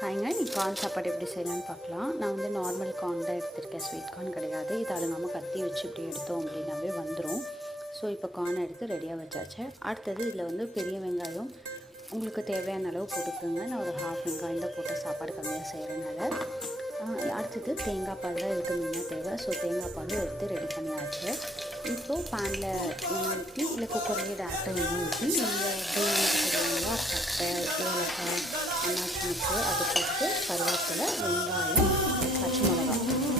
ஹாய்ங்க, இன்னைக்கு கார்ன் சாப்பாடு எப்படி செய்யலான்னு பார்க்கலாம். நான் வந்து நார்மல் கார்ன் தான் எடுத்திருக்கேன், ஸ்வீட் கார்ன் கிடையாது. இது அழுங்காமல் கத்தி வச்சு இப்படி எடுத்தோம் அப்படின்னாவே வந்துடும். ஸோ இப்போ கார்னை எடுத்து ரெடியாக வச்சாச்சு. அடுத்தது இதில் வந்து பெரிய வெங்காயம் உங்களுக்கு தேவையான அளவு போட்டுக்கோங்க. நான் ஒரு ஹாஃப் வெங்காயம் தான் போட்டு சாப்பாடு கம்மியாக செய்கிறனால. அடுத்தது தேங்காய் பால் தான் இதுக்கு முன்னே தேவை. ஸோ தேங்காய் பால் எடுத்து ரெடி பண்ணியாச்சு. இப்போது பேனில் எண்ணெய் ஊற்றி இல்லை குக்கர்லேயே டேரெக்டாக எண்ணெய் ஊற்றி நீங்கள் பிரியாணிக்கு போடுவீங்களா பட்டை, ஏலக்காய், அன்னாச்சி முக்கு அதை போட்டு கருவேப்பிலை, வெங்காயம், பச்சை மிளகாய்